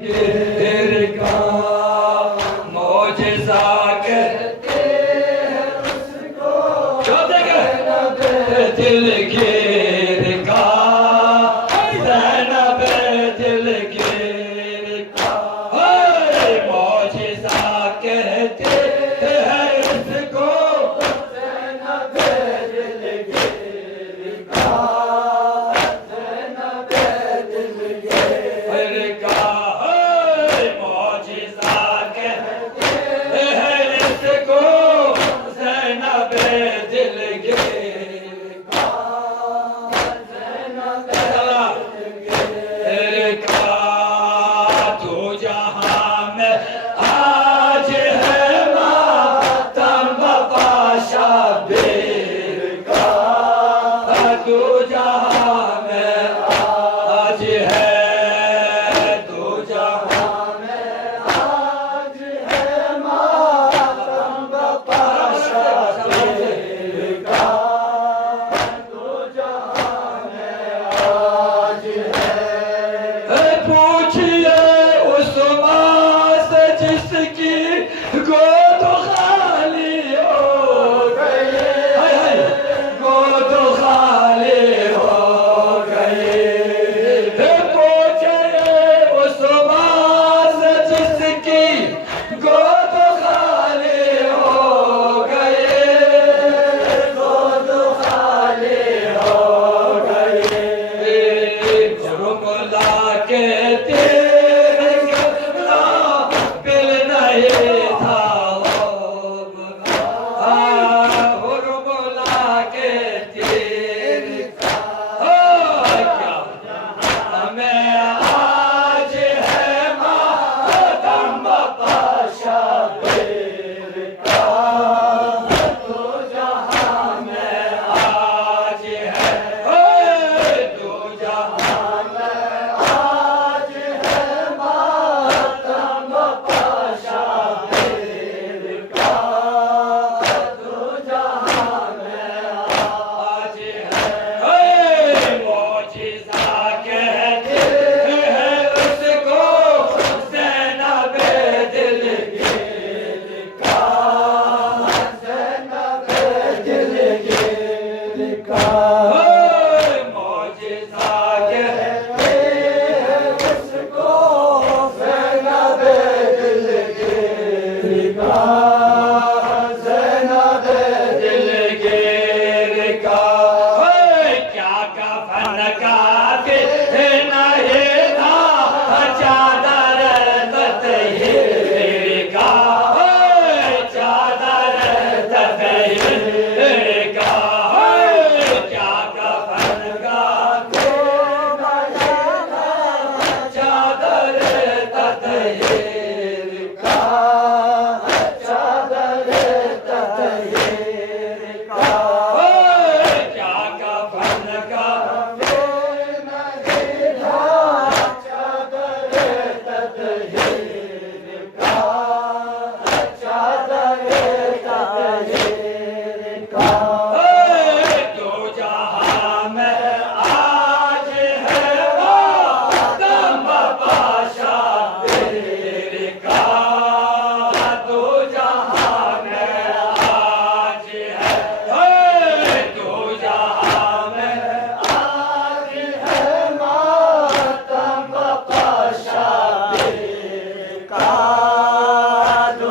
गिर का मौजज़ा कहते हैं उसको, जो देखे दिल गिर का ज़ैनब दिल गिर का मौजज़ा कहते हैं उसको, ज़ैनब दिल गिर का ज़ैनब दिल गिर का गोद खाली हो गए, गोद खाली हो गए, पूछे उस माँ से जिसकी गोद खाली हो गए, गोद खाली हो गए, जुर्मला के चादर तत